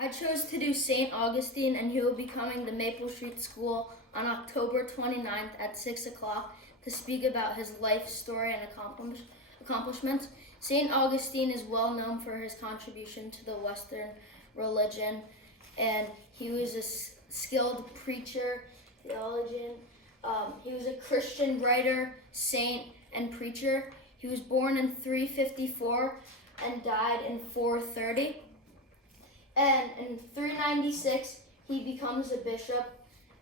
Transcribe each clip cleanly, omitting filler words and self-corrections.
I chose to do St. Augustine, and he will be coming to Maple Street School on October 29th at 6 o'clock to speak about his life story and accomplishments. St. Augustine is well known for his contribution to the Western religion, and he was a skilled preacher, theologian. He was a Christian writer, saint, and preacher. He was born in 354 and died in 430. And in 396, he becomes a bishop,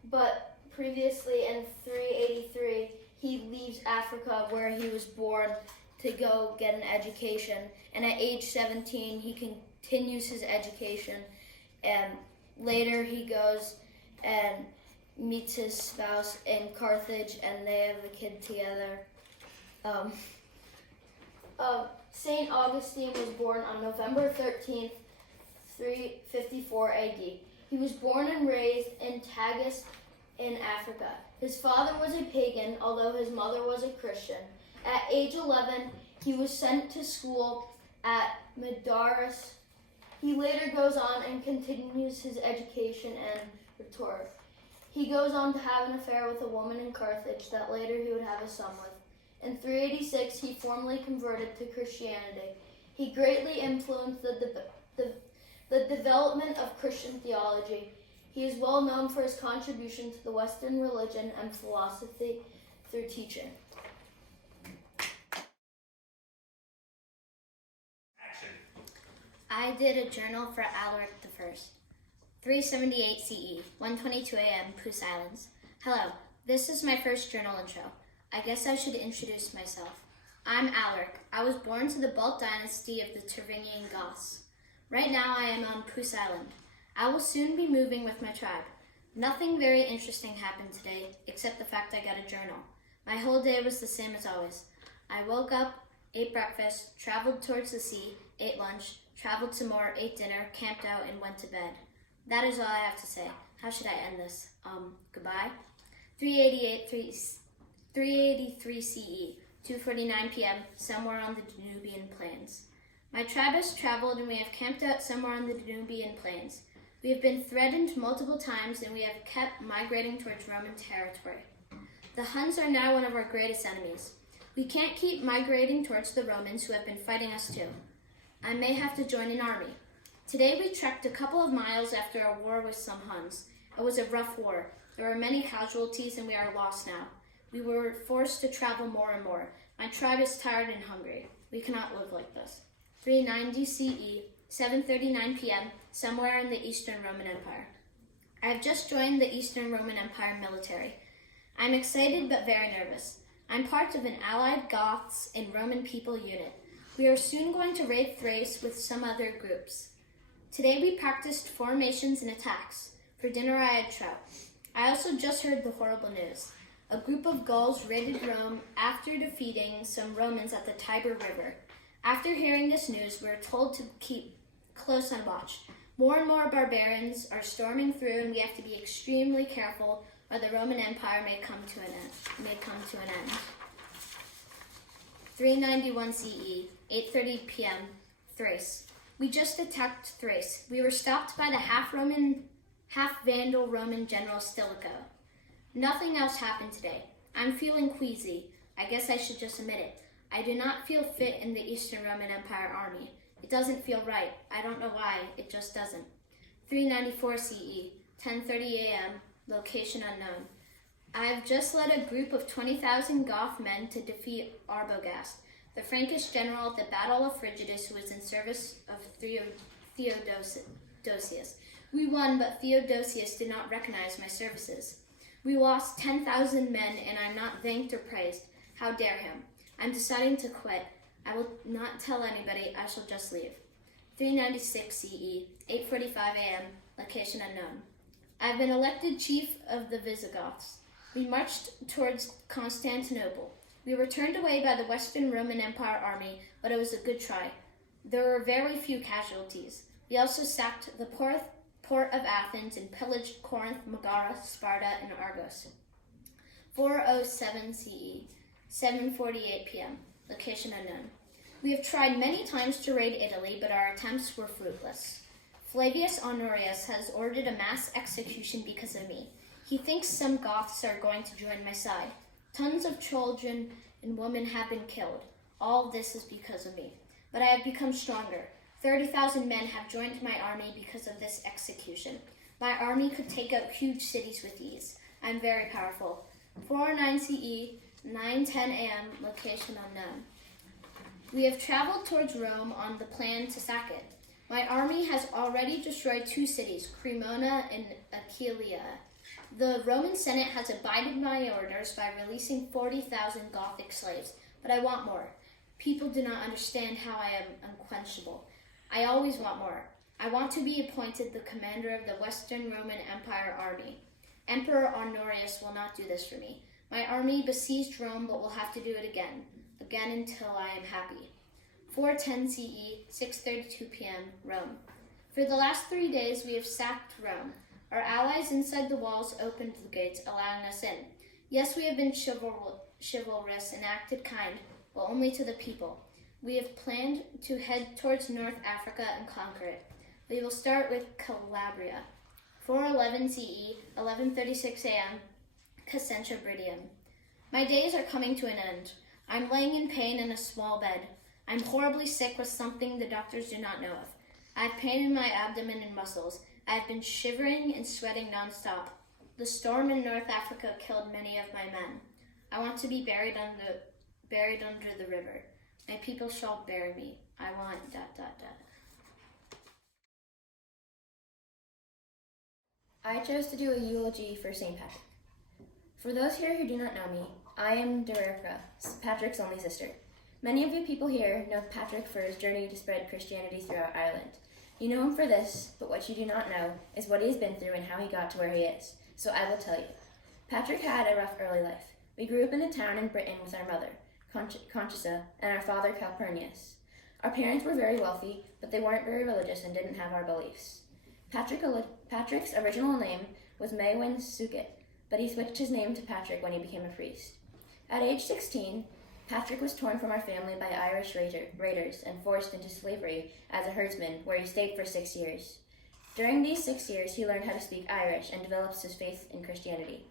but previously in 383, he leaves Africa where he was born to go get an education. And at age 17, he continues his education. And later he goes and meets his spouse in Carthage, and they have a kid together. St. Augustine was born on November 13th, 354 AD. He was born and raised in Tagus in Africa. His father was a pagan, although his mother was a Christian. At age 11, he was sent to school at Madaris. He later goes on and continues his education and rhetoric. He goes on to have an affair with a woman in Carthage that later he would have a son with. In 386, he formally converted to Christianity. He greatly influenced the development of Christian theology. He is well known for his contribution to the Western religion and philosophy through teaching. Action. I did a journal for Alaric I. 378 CE, 1:22 a.m., Poos Islands. Hello, this is my first journal intro. I guess I should introduce myself. I'm Alaric. I was born to the Balt dynasty of the Tervingian Goths. Right now I am on Poos Island. I will soon be moving with my tribe. Nothing very interesting happened today, except the fact I got a journal. My whole day was the same as always. I woke up, ate breakfast, traveled towards the sea, ate lunch, traveled some more, ate dinner, camped out, and went to bed. That is all I have to say. How should I end this? Goodbye? 383 CE, 2:49 p.m., somewhere on the Danubian Plains. My tribe has traveled and we have camped out somewhere on the Danubian Plains. We have been threatened multiple times and we have kept migrating towards Roman territory. The Huns are now one of our greatest enemies. We can't keep migrating towards the Romans who have been fighting us too. I may have to join an army. Today we trekked a couple of miles after a war with some Huns. It was a rough war. There were many casualties and we are lost now. We were forced to travel more and more. My tribe is tired and hungry. We cannot live like this. 390 CE, 7:39 p.m., somewhere in the Eastern Roman Empire. I have just joined the Eastern Roman Empire military. I'm excited but very nervous. I'm part of an allied Goths and Roman people unit. We are soon going to raid Thrace with some other groups. Today we practiced formations and attacks. For dinner I had trout. I also just heard the horrible news. A group of Gauls raided Rome after defeating some Romans at the Tiber River. After hearing this news, we were told to keep close on watch. More and more barbarians are storming through and we have to be extremely careful or the Roman Empire may come to an end. 391 CE, 8:30 p.m., Thrace. We just attacked Thrace. We were stopped by the half-Vandal Roman general Stilicho. Nothing else happened today. I'm feeling queasy. I guess I should just admit it. I do not feel fit in the Eastern Roman Empire army. It doesn't feel right. I don't know why. It just doesn't. 394 CE, 10:30 a.m., location unknown. I have just led a group of 20,000 Goth men to defeat Arbogast, the Frankish general at the Battle of Frigidus who was in service of Theodosius. We won, but Theodosius did not recognize my services. We lost 10,000 men and I'm not thanked or praised. How dare him? I'm deciding to quit. I will not tell anybody. I shall just leave. 396 CE, 8:45 a.m., location unknown. I have been elected chief of the Visigoths. We marched towards Constantinople. We were turned away by the Western Roman Empire army, but it was a good try. There were very few casualties. We also sacked the port of Athens and pillaged Corinth, Megara, Sparta, and Argos. 407 CE, 7:48 p.m., location unknown. We have tried many times to raid Italy, but our attempts were fruitless. Flavius Honorius has ordered a mass execution because of me. He thinks some Goths are going to join my side. Tons of children and women have been killed. All this is because of me. But I have become stronger. 30,000 men have joined my army because of this execution. My army could take out huge cities with ease. I'm very powerful. 409 CE, 9:10 a.m., location unknown. We have traveled towards Rome on the plan to sack it. My army has already destroyed 2 cities, Cremona and Aquileia. The Roman Senate has abided my orders by releasing 40,000 Gothic slaves, but I want more. People do not understand how I am unquenchable. I always want more. I want to be appointed the commander of the Western Roman Empire army. Emperor Honorius will not do this for me. My army besieged Rome, but will have to do it again until I am happy. 410 CE, 6:32 p.m., Rome. For the last 3 days, we have sacked Rome. Our allies inside the walls opened the gates, allowing us in. Yes, we have been chivalrous and acted kind, but only to the people. We have planned to head towards North Africa and conquer it. We will start with Calabria. 411 CE, 11:36 a.m., Cassentia Bridium. My days are coming to an end. I'm laying in pain in a small bed. I'm horribly sick with something the doctors do not know of. I have pain in my abdomen and muscles. I have been shivering and sweating nonstop. The storm in North Africa killed many of my men. I want to be buried under the river. My people shall bury me. I want ... I chose to do a eulogy for St. Patrick. For those here who do not know me, I am Dererica, Patrick's only sister. Many of you people here know Patrick for his journey to spread Christianity throughout Ireland. You know him for this, but what you do not know is what he has been through and how he got to where he is. So I will tell you. Patrick had a rough early life. We grew up in a town in Britain with our mother, Conchisa, and our father, Calpurnius. Our parents were very wealthy, but they weren't very religious and didn't have our beliefs. Patrick's original name was Maewyn Suchet, but he switched his name to Patrick when he became a priest. At age 16, Patrick was torn from our family by Irish raiders and forced into slavery as a herdsman, where he stayed for 6 years. During these 6 years, he learned how to speak Irish and developed his faith in Christianity.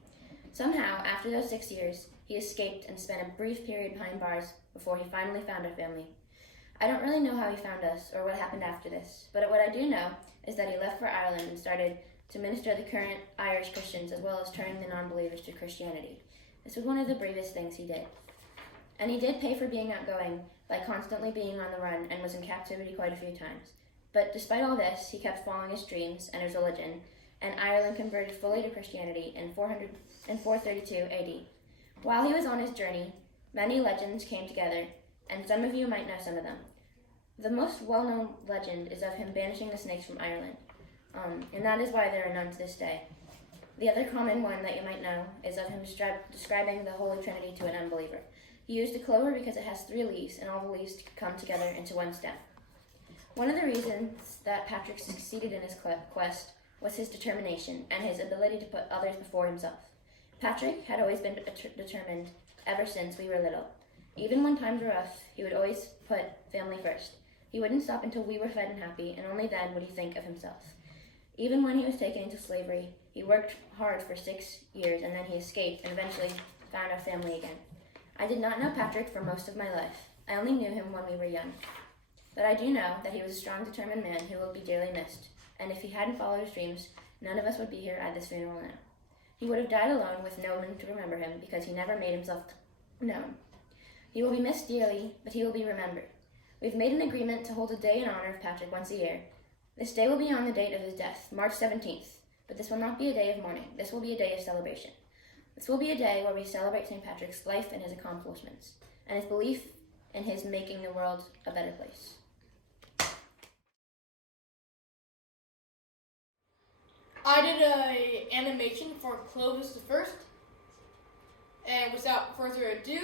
Somehow, after those 6 years, he escaped and spent a brief period behind bars before he finally found our family. I don't really know how he found us or what happened after this, but what I do know is that he left for Ireland and started to minister the current Irish Christians as well as turning the non-believers to Christianity. This was one of the bravest things he did. And he did pay for being outgoing by constantly being on the run and was in captivity quite a few times. But despite all this, he kept following his dreams and his religion, and Ireland converted fully to Christianity in 432 AD. While he was on his journey, many legends came together, and some of you might know some of them. The most well-known legend is of him banishing the snakes from Ireland, and that is why there are none to this day. The other common one that you might know is of him describing the Holy Trinity to an unbeliever. He used a clover because it has 3 leaves, and all the leaves come together into one stem. One of the reasons that Patrick succeeded in his quest was his determination and his ability to put others before himself. Patrick had always been determined ever since we were little. Even when times were rough, he would always put family first. He wouldn't stop until we were fed and happy, and only then would he think of himself. Even when he was taken into slavery, he worked hard for 6 years, and then he escaped and eventually found our family again. I did not know Patrick for most of my life. I only knew him when we were young. But I do know that he was a strong, determined man who will be dearly missed, and if he hadn't followed his dreams, none of us would be here at this funeral now. He would have died alone with no one to remember him because he never made himself known. He will be missed dearly, but he will be remembered. We've made an agreement to hold a day in honor of Patrick once a year. This day will be on the date of his death, March 17th, but this will not be a day of mourning. This will be a day of celebration. This will be a day where we celebrate St. Patrick's life and his accomplishments, and his belief in his making the world a better place. I did an animation for Clovis the First, and without further ado,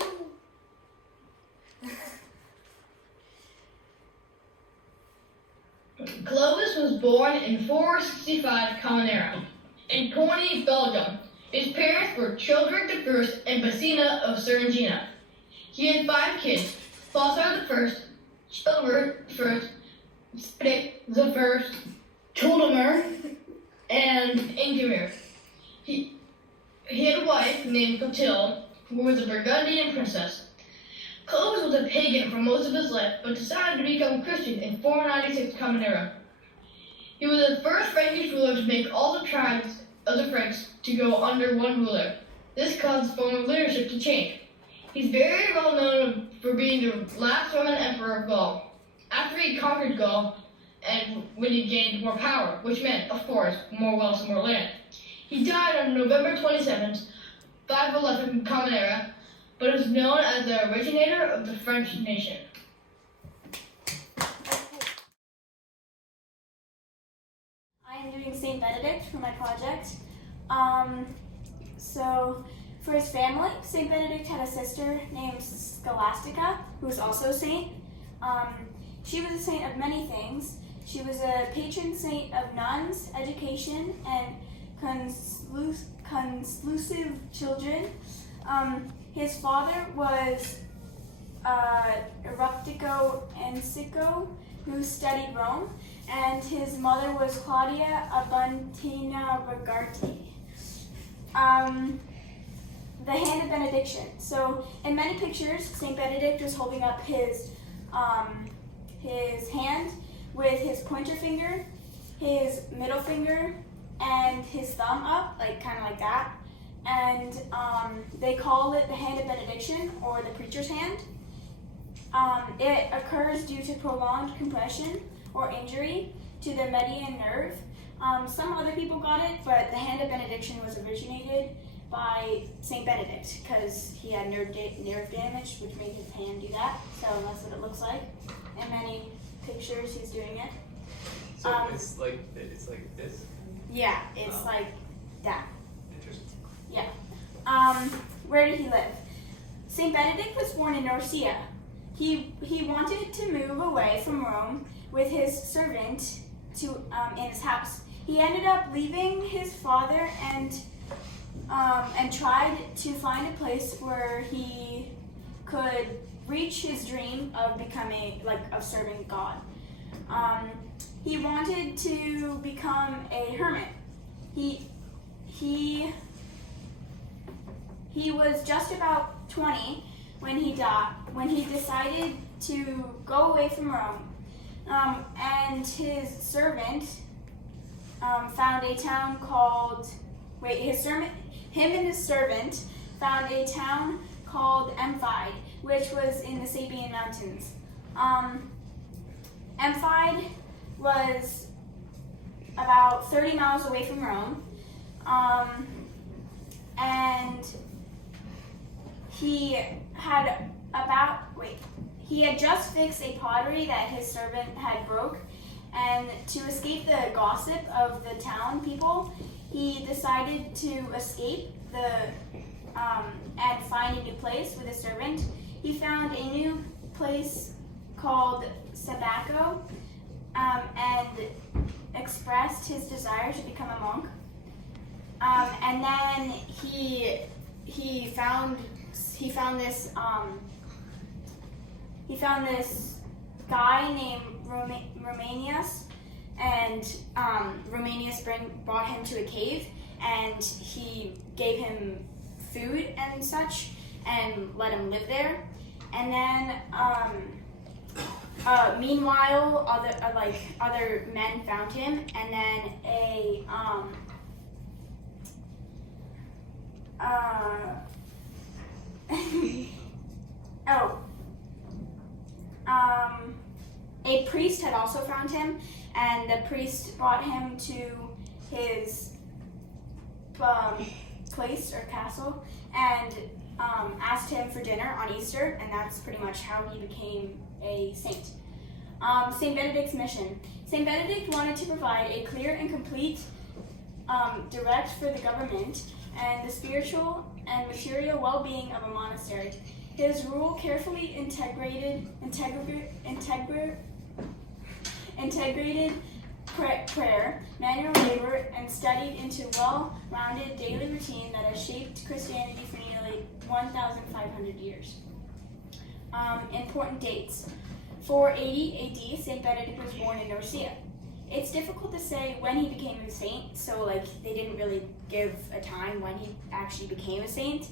Clovis was born in 465 Common Era in Corny, Belgium. His parents were Childeric I and Basina of Serengina. He had 5 kids: Balthazar I, Childeric I, Spitic I, Toldomir, and Ingimir. He had a wife named Clotilde, who was a Burgundian princess. Clovis was a pagan for most of his life, but decided to become Christian in 496 Common Era. He was the first Frankish ruler to make all the tribes of the Franks to go under one ruler. This caused the form of leadership to change. He's very well known for being the last Roman emperor of Gaul. After he conquered Gaul, and when he gained more power, which meant, of course, more wealth and more land. He died on November 27th, 511 Common Era, but is known as the originator of the French nation. I am doing St. Benedict for my project. So for his family, St. Benedict had a sister named Scholastica, who was also a saint. She was a saint of many things. She was a patron saint of nuns, education, and conclusive children. His father was Eruptico Ensico, who studied Rome, and his mother was Claudia Abuntina Regarti. The hand of benediction. So in many pictures, St. Benedict was holding up his hand with his pointer finger, his middle finger, and his thumb up, kind of like that. And they call it the hand of benediction, or the preacher's hand. It occurs due to prolonged compression or injury to the median nerve. Some other people got it, but the hand of benediction was originated by St. Benedict because he had nerve damage, which made his hand do that. So that's what it looks like. In many pictures, he's doing it. So it's like this? Yeah, it's like that. Interesting. Yeah. Where did he live? St. Benedict was born in Norcia. He wanted to move away from Rome with his servant to in his house. He ended up leaving his father and tried to find a place where he could reach his dream of becoming of serving God. He wanted to become a hermit. He was just about 20 when he decided to go away from Rome. And his servant found a town called him and his servant found a town called Emphide, which was in the Sabian Mountains. Emphide was about 30 miles away from Rome, and he had just fixed a pottery that his servant had broke, and to escape the gossip of the town people, he decided to escape and find a new place with his servant. He found a new place called Sabaco, and expressed his desire to become a monk. And then he found this guy named Romanius, and Romanius brought him to a cave, and he gave him food and such, and let him live there. And then meanwhile, other men found him, and then a priest had also found him, and the priest brought him to his place or castle, and asked him for dinner on Easter, and that's pretty much how he became a saint. St. Benedict's mission. St. Benedict wanted to provide a clear and complete direct for the government and the spiritual and material well-being of a monastery. His rule carefully integrated prayer, manual labor, and studied into well-rounded daily routine that has shaped Christianity for nearly 1,500 years. Important dates. 480 AD, St. Benedict was born in Norcia. it's difficult to say when he became a saint, so like they didn't really give a time when he actually became a saint.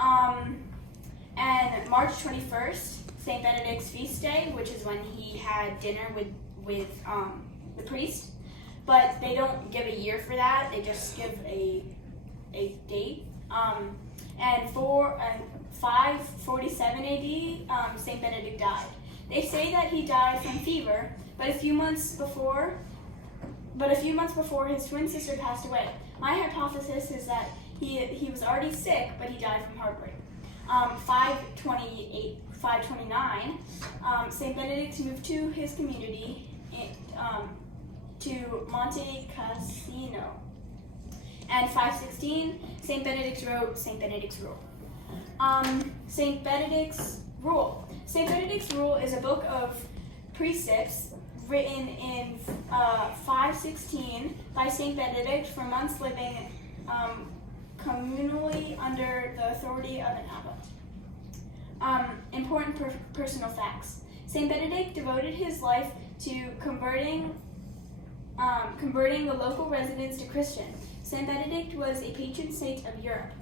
And March 21st, St. Benedict's feast day, which is when he had dinner with the priest, but they don't give a year for that. They just give a date. And 547 AD, St. Benedict died. They say that he died from fever, but a few months before his twin sister passed away. My hypothesis is that he was already sick, but he died from heartbreak. 529, St. Benedict moved to his community to Monte Cassino. And 516, St. Benedict wrote St. Benedict's Rule. St. Benedict's Rule. St. Benedict's Rule is a book of precepts written in 516 by St. Benedict for monks living communally under the authority of an abbot. Important personal facts. St. Benedict devoted his life to converting the local residents to Christian. St. Benedict was a patron saint of Europe.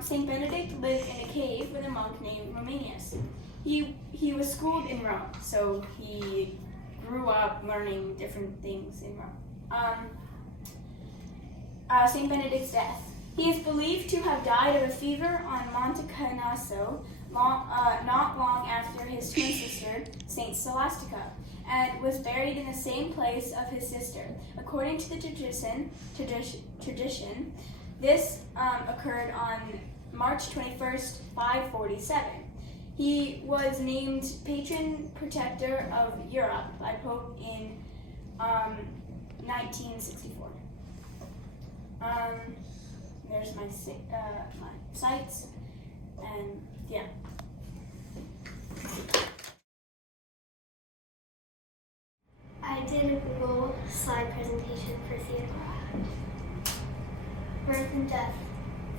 St. Benedict lived in a cave with a monk named Romanius. He was schooled in Rome, so he grew up learning different things in Rome. St. Benedict's death. He is believed to have died of a fever on Monte Cassino not long after his twin sister, Saint Scholastica, and was buried in the same place of his sister. According to the tradition, this occurred on March 21st, 547. He was named patron protector of Europe by Pope in 1964. There's my sites, and yeah. I did a Google slide presentation for Theodora. Birth and death.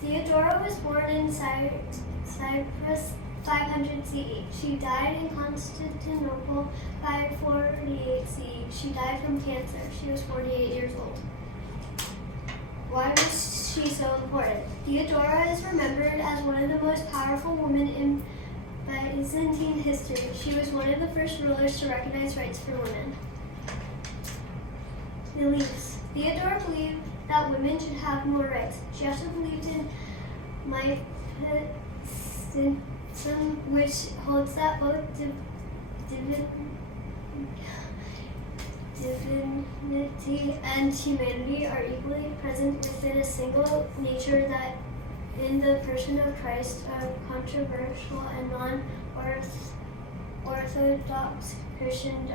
Theodora was born in Cyprus 500 CE. She died in Constantinople 548 CE. She died from cancer. She was 48 years old. Why was she so important? Theodora is remembered as one of the most powerful women in Byzantine history. She was one of the first rulers to recognize rights for women. Beliefs. Theodora believed that women should have more rights. She also believed in Miaphysism, which holds that both divinity and humanity are equally present within a single nature, that in the person of Christ, a controversial and non-orthodox Christian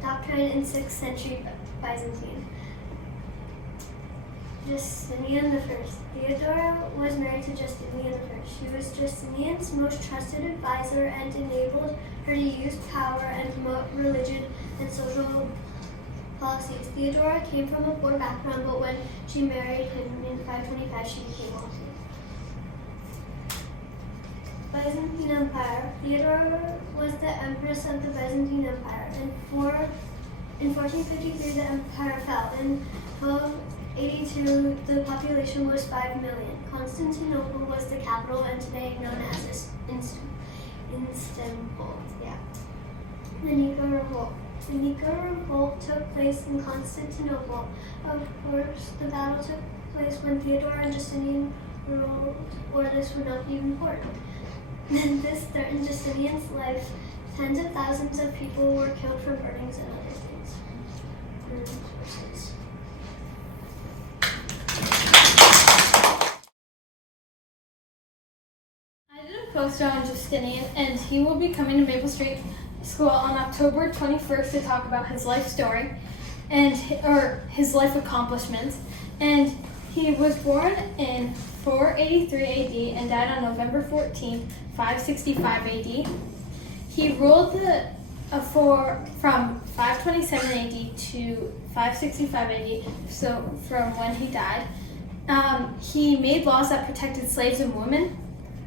doctrine in 6th century Byzantine. Justinian I. Theodora was married to Justinian I. She was Justinian's most trusted advisor and enabled her to use power and promote religion and social policies. Theodora came from a poor background, but when she married him in 525, she became wealthy. Byzantine Empire. Theodora was the empress of the Byzantine Empire. In 1453, the empire fell. In 1282, the population was 5 million. Constantinople was the capital and today known as Istanbul. The Nika Revolt. The Nika Revolt took place in Constantinople. Of course, the battle took place when Theodora and Justinian ruled, or this would not be important. This threatened Justinian's life. Tens of thousands of people were killed from burnings and other things. I did a poster on Justinian, and he will be coming to Maple Street School on October 21st to talk about his life story and his life accomplishments. And he was born in 483 AD and died on November 14, 565 AD. He ruled from 527 AD to 565 AD, so from when he died. He made laws that protected slaves and women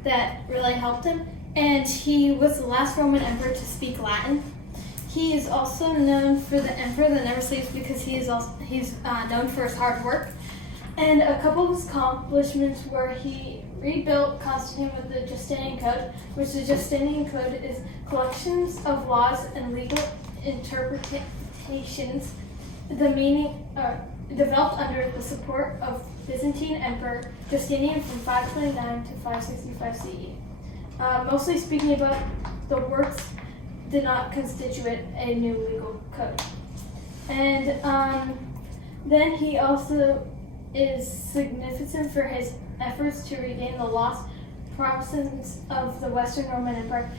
that really helped him, and he was the last Roman emperor to speak Latin. he is also known for the emperor that never sleeps because he's known for his hard work. And a couple of his accomplishments were he rebuilt Constantine with the Justinian Code, which the Justinian Code is collections of laws and legal interpretations, the meaning developed under the support of Byzantine Emperor Justinian from 529 to 565 CE. Mostly speaking about the works did not constitute a new legal code. And then he also is significant for his efforts to regain the lost provinces of the Western Roman Empire.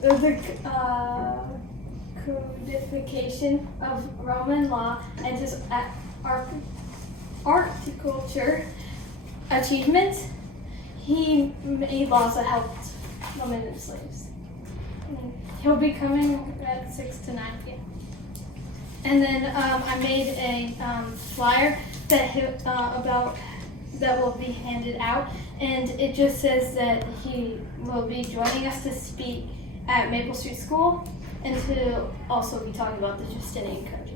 The codification of Roman law and his horticulture achievements. He made laws that helped women and slaves. And he'll be coming at 6 to 9 p.m. And then I made a flyer that will be handed out, and it just says that he will be joining us to speak at Maple Street School, and to also be talking about the Justinian Code.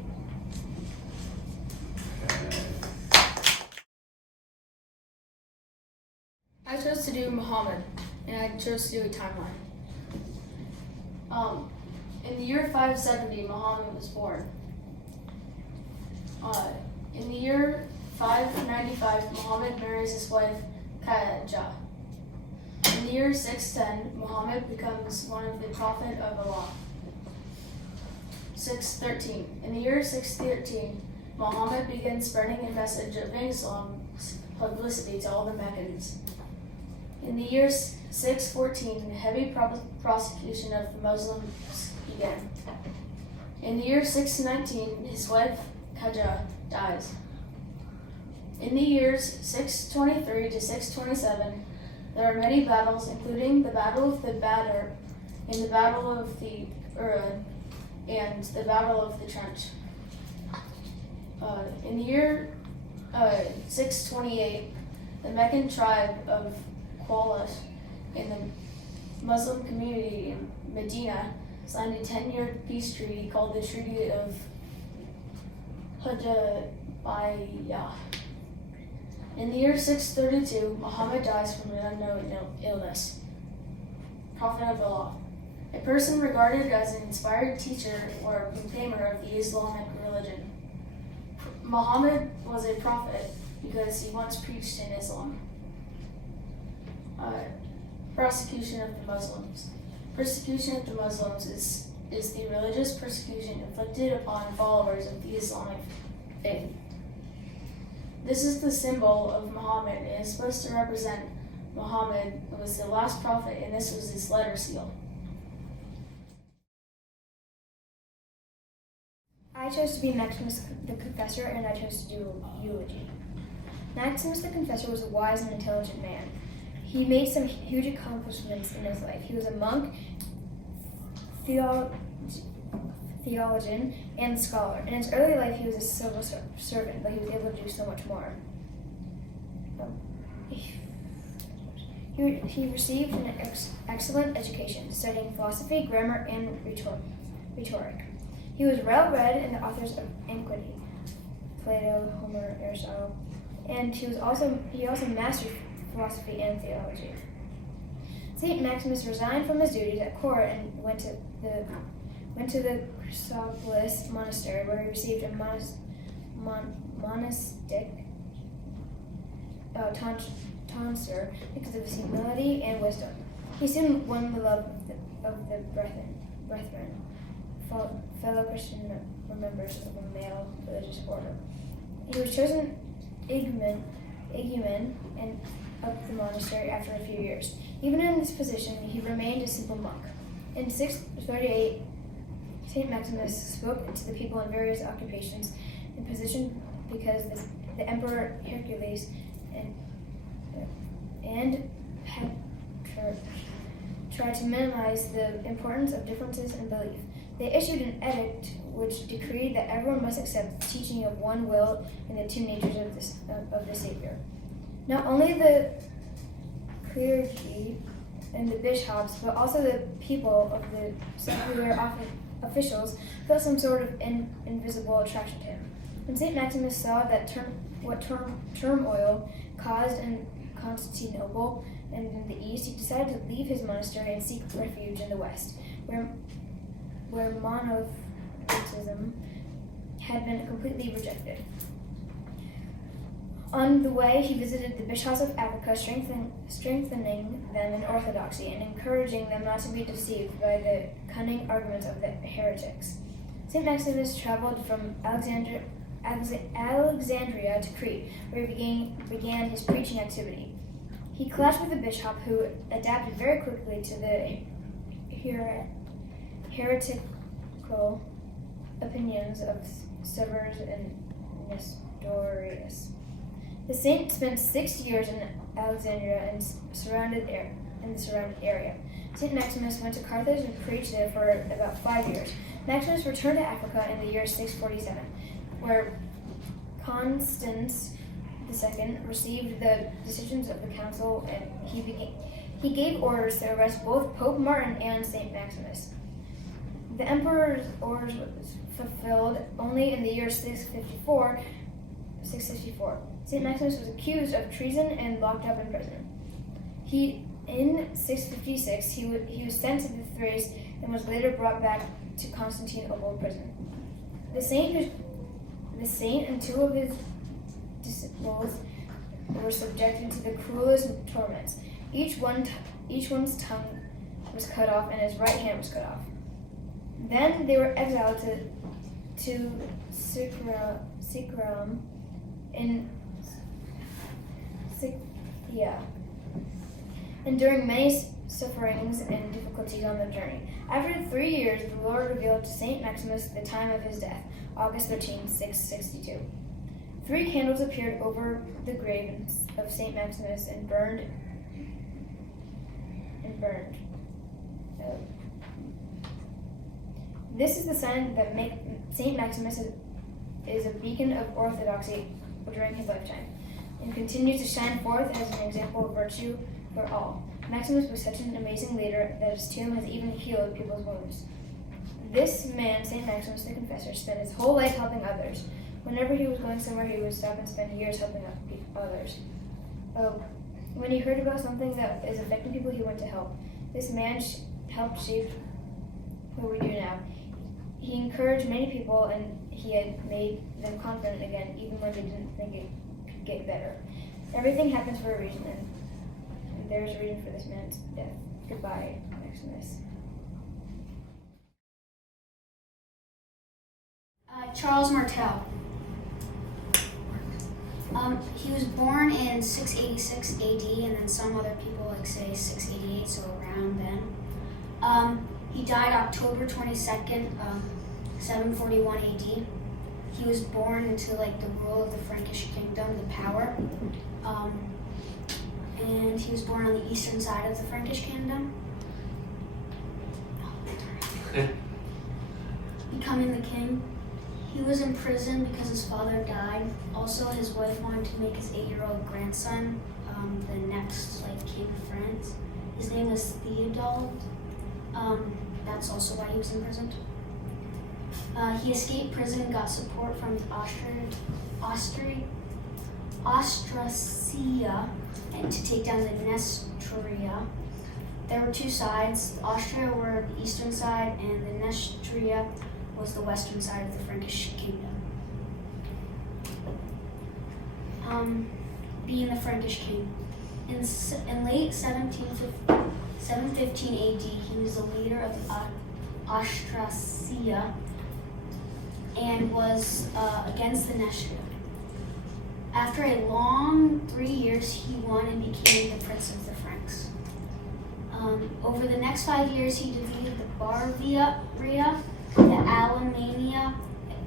I chose to do Muhammad, and I chose to do a timeline. In the year 570, Muhammad was born. In the year 595, Muhammad marries his wife Khadijah. In the year 610, Muhammad becomes one of the Prophet of Allah. 613. In the year 613, Muhammad begins spreading a message of Islam's publicity to all the Meccans. In the year 614, heavy prosecution of the Muslims began. In the year 619, his wife Khadijah dies. In the years 623 to 627, there are many battles, including the Battle of the Badr, and the Battle of the Uhud, and the Battle of the Trench. In the year 628, the Meccan tribe of Quraysh in the Muslim community in Medina signed a 10-year peace treaty called the Treaty of Hudaybiyah. In the year 632, Muhammad dies from an unknown illness. Prophet of Allah, a person regarded as an inspired teacher or proclaimer of the Islamic religion. Muhammad was a prophet because he once preached in Islam. Persecution of the Muslims. Persecution of the Muslims is the religious persecution inflicted upon followers of the Islamic faith. This is the symbol of Muhammad and is supposed to represent Muhammad was the last prophet, and this was his letter seal. I chose to be Maximus the Confessor, and I chose to do a eulogy. Maximus the Confessor was a wise and intelligent man. He made some huge accomplishments in his life. He was a monk, theologian, and scholar. In his early life, he was a civil servant, but he was able to do so much more. He received an excellent education, studying philosophy, grammar, and rhetoric. He was well-read in the authors of antiquity, Plato, Homer, Aristotle, and he also mastered philosophy and theology. Saint Maximus resigned from his duties at court and went to the Chrysopolis monastery, where he received a monastic tonsure because of his humility and wisdom. He soon won the love of the brethren, fellow Christian members of a male religious order. He was chosen igumen of the monastery after a few years. Even in this position, he remained a simple monk. In 638, St. Maximus spoke to the people in various occupations and positions because the Emperor Hercules and Petrarch tried to minimize the importance of differences in belief. They issued an edict which decreed that everyone must accept the teaching of one will and the two natures of the Savior. Not only the clergy and the bishops, but also the people of the secular officials, felt some sort of invisible attraction to him. When St. Maximus saw that turmoil caused in Constantinople and in the east, he decided to leave his monastery and seek refuge in the west, where monotheism had been completely rejected. On the way, he visited the bishops of Africa, strengthening them in orthodoxy and encouraging them not to be deceived by the cunning arguments of the heretics. St. Maximus traveled from Alexandria to Crete, where he began his preaching activity. He clashed with a bishop who adapted very quickly to the heretical opinions of Severus and Nestorius. The saint spent 6 years in Alexandria and the surrounding area. St. Maximus went to Carthage and preached there for about 5 years. Maximus returned to Africa in the year 647, where Constans II received the decisions of the council, and he gave orders to arrest both Pope Martin and St. Maximus. The emperor's orders was fulfilled only in the year 654. St. Maximus was accused of treason and locked up in prison. In 656, he was sent to Thrace and was later brought back to Constantinople prison. The saint and 2 of his disciples were subjected to the cruelest torments. Each one's tongue was cut off and his right hand was cut off. Then they were exiled to Sicram in Scythia, enduring many sufferings and difficulties on the journey. After 3 years, the Lord revealed to St. Maximus the time of his death, August 13, 662. 3 candles appeared over the grave of St. Maximus and burned. This is the sign that St. Maximus is a beacon of orthodoxy during his lifetime, and continues to shine forth as an example of virtue for all. Maximus was such an amazing leader that his tomb has even healed people's wounds. This man, St. Maximus the Confessor, spent his whole life helping others. Whenever he was going somewhere, he would stop and spend years helping others. When he heard about something that is affecting people, he went to help. This man helped shape who we do now. He encouraged many people, and he had made them confident again, even when they didn't think it could get better. Everything happens for a reason, and there's a reason for this man's death. Goodbye, Maximus. Charles Martel. He was born in 686 AD, and then some other people say 688, so around then. He died October 22nd, 741 AD. He was born into the rule of the Frankish kingdom, the power. And he was born on the eastern side of the Frankish kingdom. Becoming the king. He was in prison because his father died. Also, his wife wanted to make his 8-year-old grandson the next king of France. His name was Theodald. That's also why he was imprisoned. He escaped prison and got support from Austrasia and to take down the Nestria. There were 2 sides. Austria were the eastern side, and the Nestria was the western side of the Frankish kingdom. Being the Frankish king. In late 715 AD, he was the leader of the Austrasia and was against the Nestria. After a long 3 years, he won and became the Prince of the Franks. Over the next 5 years, he defeated the Bavaria, the Alemannia,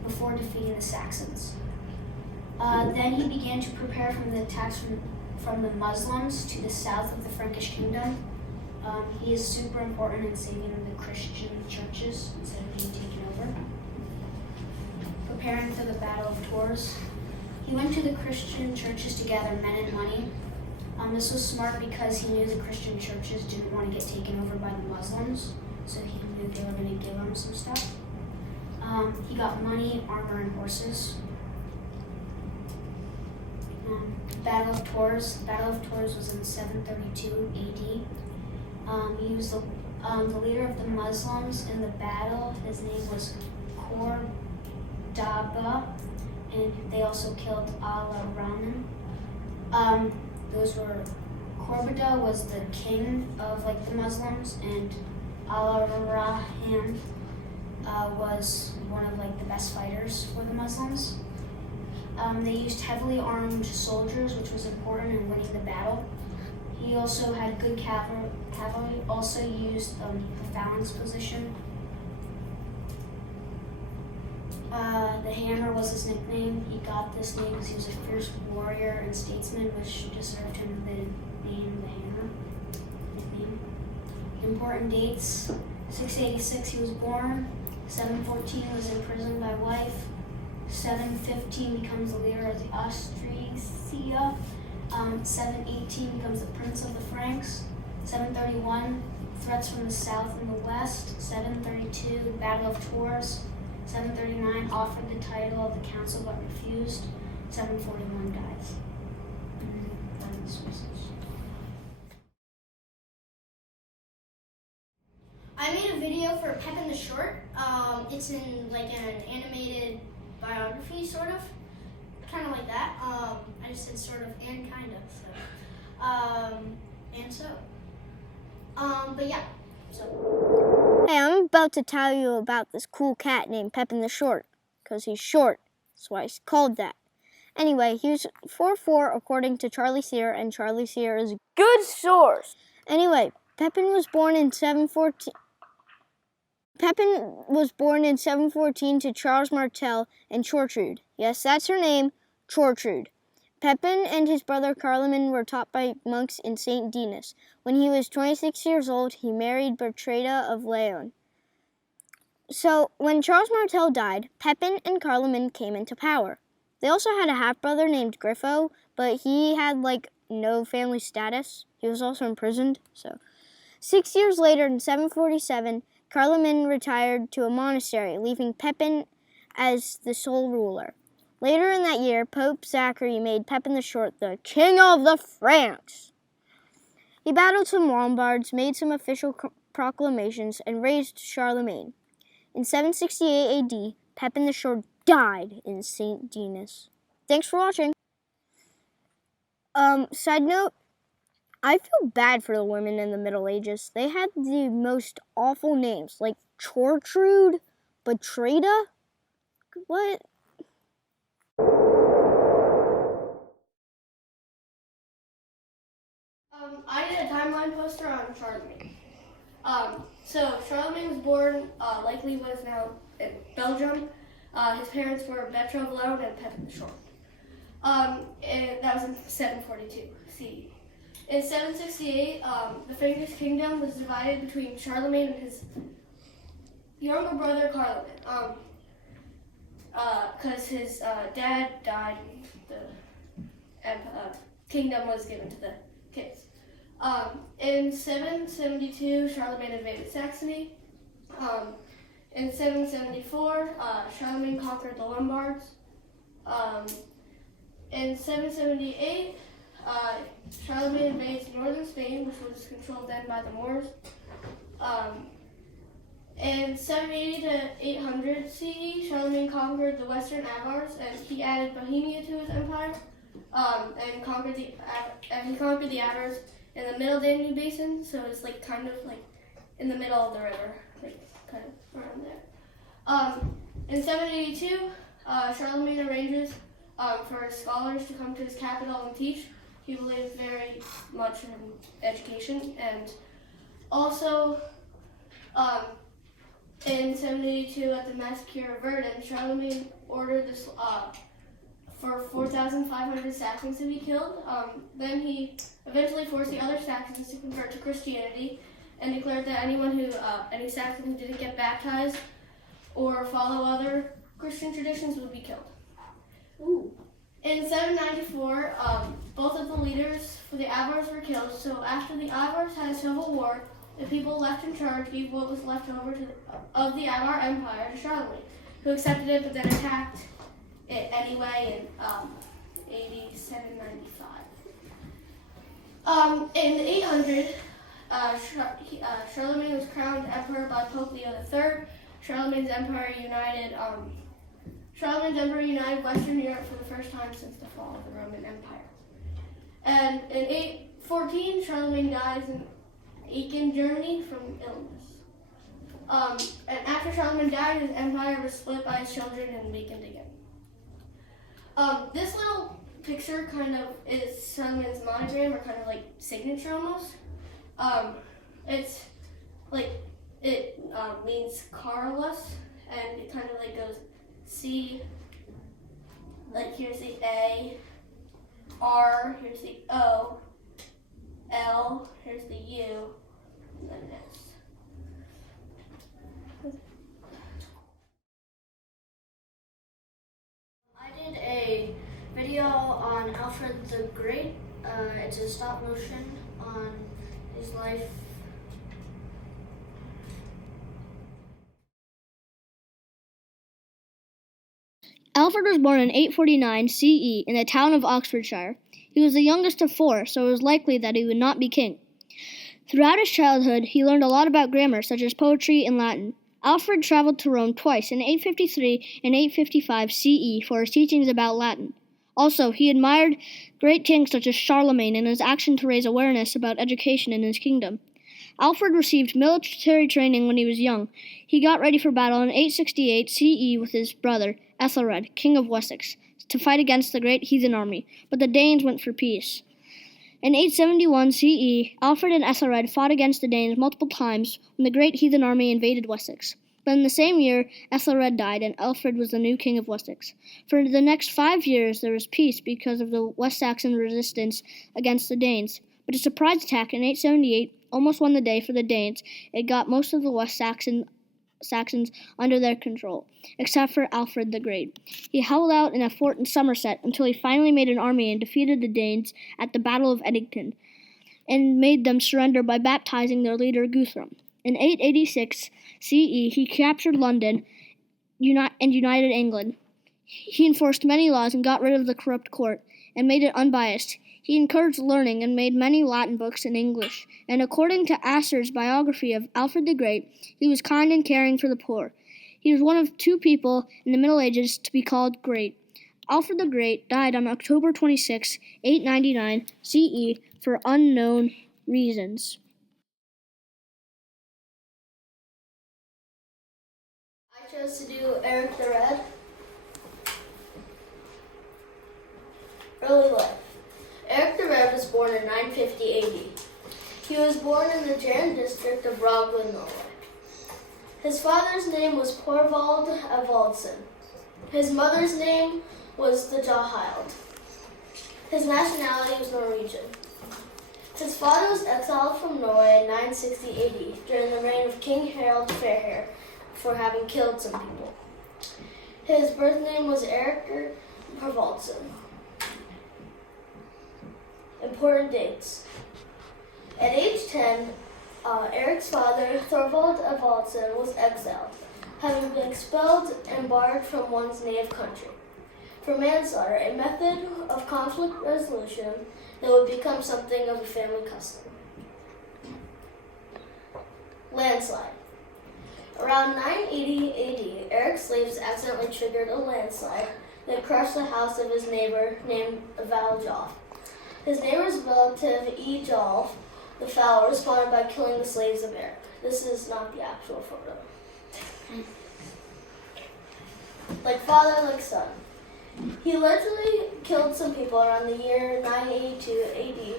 before defeating the Saxons. Then he began to prepare for the attacks from the Muslims to the south of the Frankish kingdom. He is super important in saving the Christian churches instead of being taken over. Preparing for the Battle of Tours. He went to the Christian churches to gather men and money. This was smart because he knew the Christian churches didn't want to get taken over by the Muslims, so he knew they were going to give him some stuff. He got money, armor, and horses. Battle of Tours. The Battle of Tours was in 732 AD. He was the leader of the Muslims in the battle. His name was Cordaba, and they also killed Al-Rahman. Corbada was the king of the Muslims, and Al-Rahman was one of the best fighters for the Muslims. They used heavily armed soldiers, which was important in winning the battle. He also had good cavalry, also used the phalanx position. The Hammer was his nickname. He got this name because he was a fierce warrior and statesman, which deserved him the name the Hammer nickname. Important dates: 686 he was born, 714 was imprisoned by wife, 715 becomes the leader of the Austrasia, 718 becomes the Prince of the Franks, 731 threats from the south and the west, 732 Battle of Tours, 739 offered the title of the council but refused, 741 dies. I made a video for Pepin the Short. It's in an animated biography, sort of, kind of like that. I just said sort of and kind of, but yeah. So. Hey, I'm about to tell you about this cool cat named Pepin the Short, because he's short. That's why he's called that. Anyway, he was 4'4" according to Charlie Sear, and Charlie Sear is a good source. Anyway, Pepin was born in 714. Pepin was born in 714 to Charles Martel and Chortrude. Yes, that's her name, Chortrude. Pepin and his brother Carloman were taught by monks in St. Denis. When he was 26 years old, he married Bertrada of Leon. So, when Charles Martel died, Pepin and Carloman came into power. They also had a half-brother named Griffo, but he had, no family status. He was also imprisoned, so. 6 years later, in 747, Carloman retired to a monastery, leaving Pepin as the sole ruler. Later in that year, Pope Zachary made Pepin the Short the King of the Franks. He battled some Lombards, made some official proclamations, and raised Charlemagne. In 768 AD, Pepin the Short died in St. Denis. Thanks for watching. Side note, I feel bad for the women in the Middle Ages. They had the most awful names, like Chortrude, Bertrada. What? I did a timeline poster on Charlemagne. So Charlemagne was born, likely was now in Belgium. His parents were Bertrada of Leon and Pepin the Short. And that was in 742 CE. In 768, the Frankish kingdom was divided between Charlemagne and his younger brother Carloman. Because his dad died, the kingdom was given to the kids. In 772, Charlemagne invaded Saxony. In 774, Charlemagne conquered the Lombards. In 778, Charlemagne invades northern Spain, which was controlled then by the Moors. In 780 to 800 CE, Charlemagne conquered the western Avars, and he added Bohemia to his empire, and he conquered the Avars in the middle Danube basin, so it's kind of in the middle of the river, kind of around there. In 782, Charlemagne arranges for scholars to come to his capital and teach. He believed very much in education, and also in 782 at the massacre of Verdun, Charlemagne ordered this for 4,500 Saxons to be killed. Then he eventually forced the other Saxons to convert to Christianity and declared that any Saxon who didn't get baptized or follow other Christian traditions would be killed. Ooh. In 794, both of the leaders for the Avars were killed. So after the Avars had a civil war, the people left in charge gave what was left over of the Avar Empire to Charlemagne, who accepted it but then attacked it anyway in 795. In 800, Charlemagne was crowned emperor by Pope Leo III. Charlemagne's empire united Western Europe for the first time since the fall of the Roman Empire. And in 814, Charlemagne dies in Aachen, Germany, from illness. And after Charlemagne died, his empire was split by his children and weakened again. This little picture kind of is Charlemagne's monogram, or kind of like signature almost. It's like, it means Carolus, and it kind of like goes C, like here's the A, R, here's the O, L, here's the U, and then S. I did a video on Alfred the Great. It's a stop motion on his life. Alfred was born in 849 CE in the town of Oxfordshire. He was the youngest of 4, so it was likely that he would not be king. Throughout his childhood, he learned a lot about grammar, such as poetry and Latin. Alfred traveled to Rome twice, in 853 and 855 CE, for his teachings about Latin. Also, he admired great kings such as Charlemagne and his action to raise awareness about education in his kingdom. Alfred received military training when he was young. He got ready for battle in 868 CE with his brother, Ethelred, king of Wessex, to fight against the great heathen army, but the Danes went for peace. In 871 CE, Alfred and Ethelred fought against the Danes multiple times when the great heathen army invaded Wessex. But in the same year, Ethelred died, and Alfred was the new king of Wessex. For the next 5 years, there was peace because of the West Saxon resistance against the Danes. But a surprise attack in 878 almost won the day for the Danes. It got most of the West Saxons under their control, except for Alfred the Great. He held out in a fort in Somerset until he finally made an army and defeated the Danes at the Battle of Edington, and made them surrender by baptizing their leader Guthrum. In 886 CE, he captured London and united England. He enforced many laws and got rid of the corrupt court, and made it unbiased. He encouraged learning and made many Latin books in English, and according to Astor's biography of Alfred the Great, he was kind and caring for the poor. He was one of 2 people in the Middle Ages to be called great. Alfred the Great died on October 26, 899 CE for unknown reasons. I chose to do Eric the Red. Early life. Eric the Red was born in 950 AD. He was born in the Jæren district of Ragland, Norway. His father's name was Torvald Evaldsen. His mother's name was the Jahild. His nationality was Norwegian. His father was exiled from Norway in 960 AD during the reign of King Harald Fairhair for having killed some people. His birth name was Erik Thorvaldsen. Important dates. At age 10, Eric's father, Thorvald Evaldsen, was exiled, having been expelled and barred from one's native country. For manslaughter, a method of conflict resolution that would become something of a family custom. Landslide. Around 980 AD, Eric's slaves accidentally triggered a landslide that crushed the house of his neighbor named Valjolf. His neighbor's relative, Ejolf, the Foul, responded by killing the slaves of Eric. This is not the actual photo. Like father, like son. He allegedly killed some people around the year 982 AD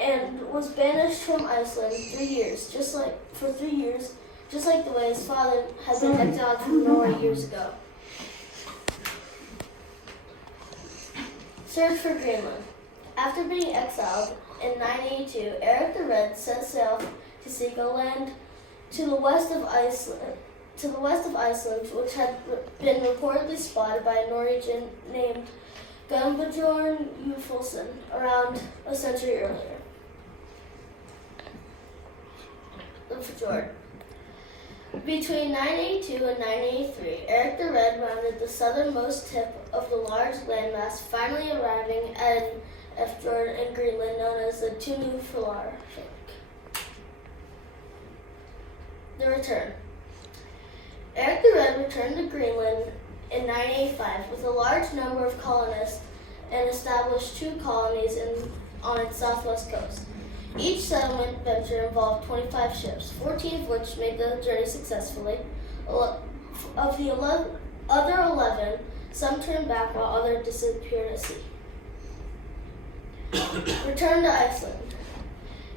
and was banished from Iceland 3 years, just like the way his father had been exiled from Norway years ago. Search for Greenland. After being exiled in 982, Eric the Red set sail to seek a land to the west of Iceland, which had been reportedly spotted by a Norwegian named Gumbjorn Ufolson around a century earlier. Gumbjorn. Between 982 and 983, Eric the Red rounded the southernmost tip of the large landmass, finally arriving at an fjord in Greenland known as the Tunufjord. The return. Eric the Red returned to Greenland in 985 with a large number of colonists and established 2 colonies on its southwest coast. Each settlement venture involved 25 ships, 14 of which made the journey successfully. Of the other 11, some turned back while others disappeared at sea. Return to Iceland.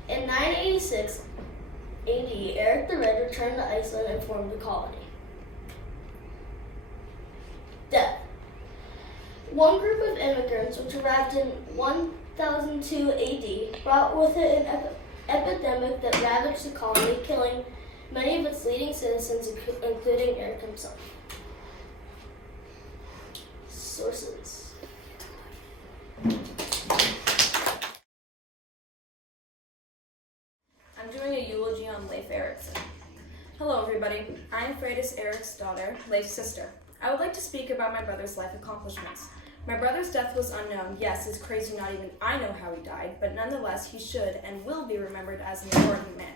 In 986 AD, Eric the Red returned to Iceland and formed a colony. Death. One group of immigrants, which arrived in 1002 AD, brought with it an epidemic that ravaged the colony, killing many of its leading citizens, including Eric himself. Sources. I'm doing a eulogy on Leif Erikson. Hello everybody, I am Freydis Erik's daughter, Leif's sister. I would like to speak about my brother's life accomplishments. My brother's death was unknown. Yes, it's crazy not even I know how he died, but nonetheless he should and will be remembered as an important man.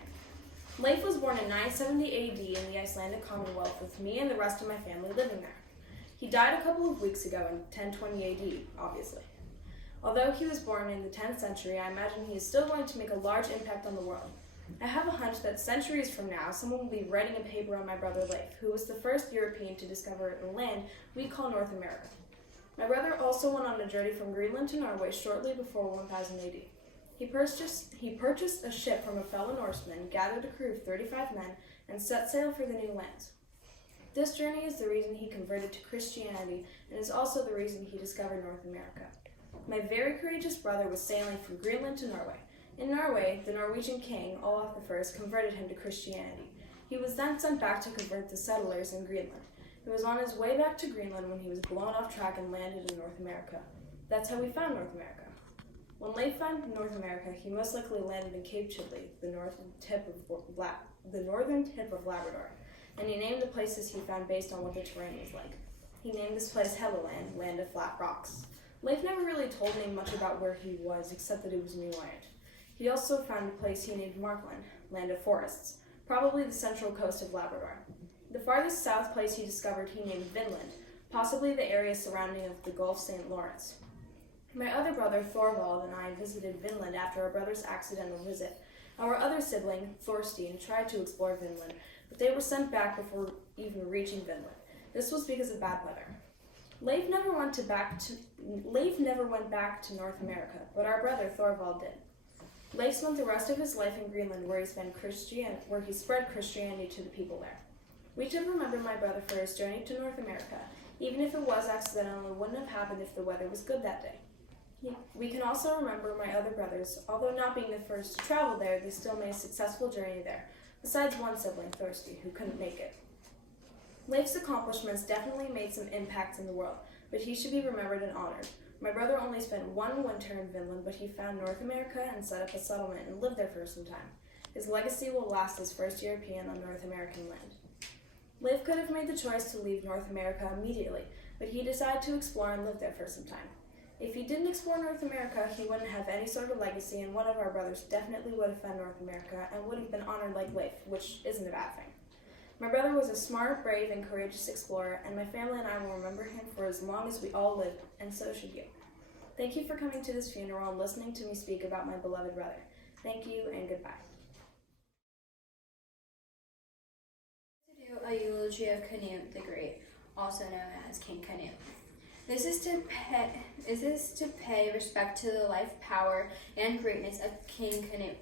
Leif was born in 970 AD in the Icelandic Commonwealth with me and the rest of my family living there. He died a couple of weeks ago in 1020 AD, obviously. Although he was born in the 10th century, I imagine he is still going to make a large impact on the world. I have a hunch that centuries from now, someone will be writing a paper on my brother Leif, who was the first European to discover the land we call North America. My brother also went on a journey from Greenland to Norway shortly before 1000 AD. He purchased a ship from a fellow Norseman, gathered a crew of 35 men, and set sail for the new lands. This journey is the reason he converted to Christianity and is also the reason he discovered North America. My very courageous brother was sailing from Greenland to Norway. In Norway, the Norwegian king, Olaf I, converted him to Christianity. He was then sent back to convert the settlers in Greenland. He was on his way back to Greenland when he was blown off track and landed in North America. That's how we found North America. When Leif found North America, he most likely landed in Cape Chidley, the northern tip of Labrador, and he named the places he found based on what the terrain was like. He named this place Helluland, land of flat rocks. Leif never really told me much about where he was, except that it was new land. He also found a place he named Markland, land of forests, probably the central coast of Labrador. The farthest south place he discovered he named Vinland, possibly the area surrounding of the Gulf St. Lawrence. My other brother, Thorvald, and I visited Vinland after our brother's accidental visit. Our other sibling, Thorstein, tried to explore Vinland, but they were sent back before even reaching Vinland. This was because of bad weather. Leif never went back to North America, but our brother Thorvald did. Leif spent the rest of his life in Greenland, where he spread Christianity to the people there. We should remember my brother for his journey to North America, even if it was accidental. It wouldn't have happened if the weather was good that day. We can also remember my other brothers. Although not being the first to travel there, they still made a successful journey there, besides one sibling, Thorstein, who couldn't make it. Leif's accomplishments definitely made some impact in the world, but he should be remembered and honored. My brother only spent one winter in Vinland, but he found North America and set up a settlement and lived there for some time. His legacy will last as first European on North American land. Leif could have made the choice to leave North America immediately, but he decided to explore and live there for some time. If he didn't explore North America, he wouldn't have any sort of legacy, and one of our brothers definitely would have found North America and would have been honored like Leif, which isn't a bad thing. My brother was a smart, brave, and courageous explorer, and my family and I will remember him for as long as we all live, and so should you. Thank you for coming to this funeral and listening to me speak about my beloved brother. Thank you, and goodbye. To do a eulogy of Canute the Great, also known as King Canute. This is to pay respect to the life, power, and greatness of King Canute,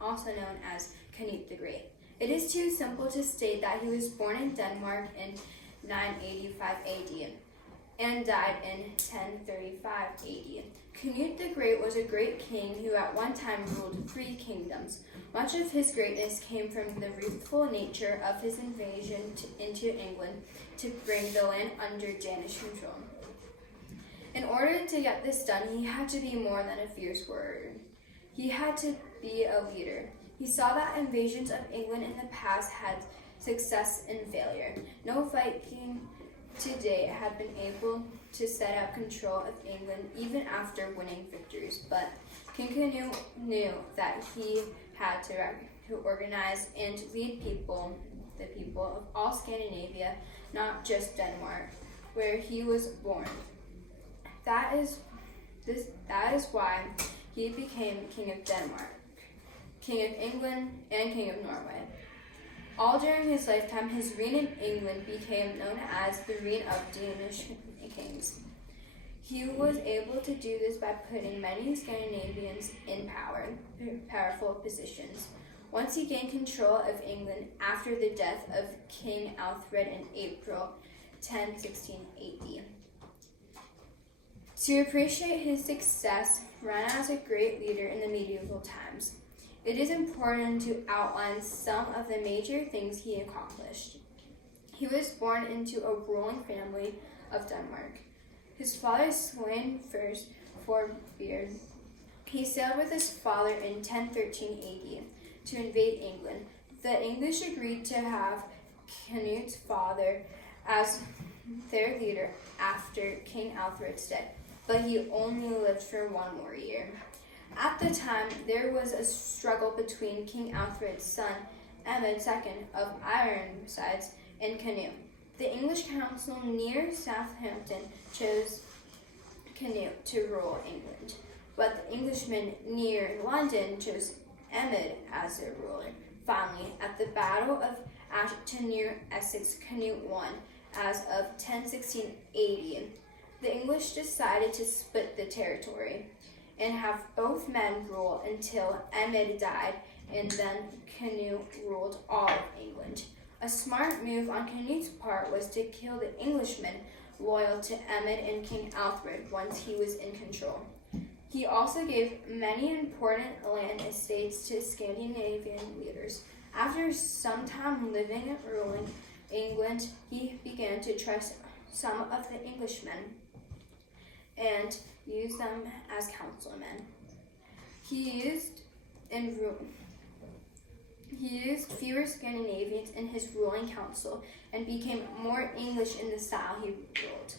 also known as Canute the Great. It is too simple to state that he was born in Denmark in 985 AD and died in 1035 AD. Canute the Great was a great king who at one time ruled 3 kingdoms. Much of his greatness came from the ruthless nature of his invasion into England to bring the land under Danish control. In order to get this done, he had to be more than a fierce warrior. He had to be a leader. He saw that invasions of England in the past had success and failure. No Viking to date had been able to set up control of England even after winning victories, but King Canute knew that he had to organize and lead the people of all Scandinavia, not just Denmark, where he was born. That is why he became King of Denmark, King of England, and King of Norway. All during his lifetime, his reign in England became known as the reign of Danish kings. He was able to do this by putting many Scandinavians in powerful positions. Once he gained control of England after the death of King Alfred in April 1016 AD. To appreciate his success, ran as a great leader in the medieval times, it is important to outline some of the major things he accomplished. He was born into a ruling family of Denmark. His father slain first for beard. He sailed with his father in 1013 AD to invade England. The English agreed to have Canute's father as their leader after King Alfred's death, but he only lived for 1 more year. At the time, there was a struggle between King Alfred's son, Emmet II of Ironsides, and Canute. The English council near Southampton chose Canute to rule England, but the Englishmen near London chose Emmet as their ruler. Finally, at the Battle of Ashton near Essex, Canute won. As of 1016 AD, the English decided to split the territory and have both men rule until Emmet died, and then Canute ruled all of England. A smart move on Canute's part was to kill the Englishmen loyal to Emmet and King Alfred once he was in control. He also gave many important land estates to Scandinavian leaders. After some time living and ruling England, he began to trust some of the Englishmen and use them as councilmen. He used fewer Scandinavians in his ruling council and became more English in the style he ruled.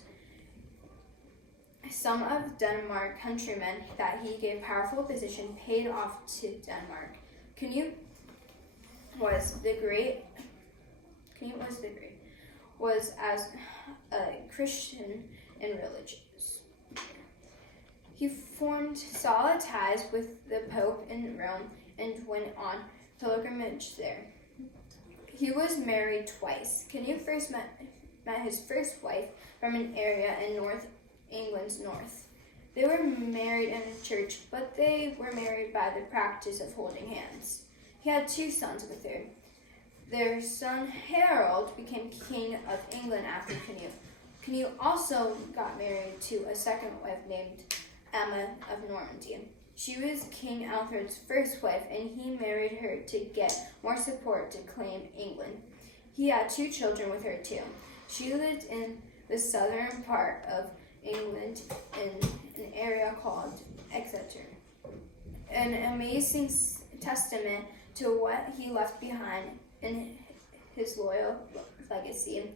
Some of Denmark's countrymen that he gave powerful position paid off to Denmark. Canute was as a Christian and religious. He formed solid ties with the Pope in Rome and went on pilgrimage there. He was married twice. Canute first met his first wife from an area in England's north. They were married in a church, but they were married by the practice of holding hands. He had 2 sons with her. Their son Harold became king of England after Canute. Canute also got married to a second wife named Emma of Normandy. She was King Alfred's first wife, and he married her to get more support to claim England. He had 2 children with her too. She lived in the southern part of England in an area called Exeter. An amazing testament to what he left behind in his loyal legacy.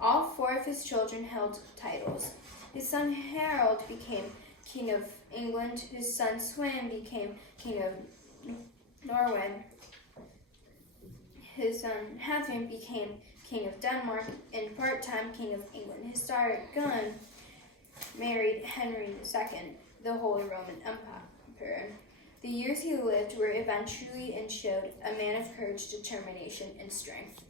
All 4 of his children held titles. His son Harold became King of England. His son Sweyn became King of Norway. His son Hathorn became King of Denmark and part-time King of England. His daughter Gun married Henry II, the Holy Roman Emperor. The years he lived were eventually and showed a man of courage, determination, and strength.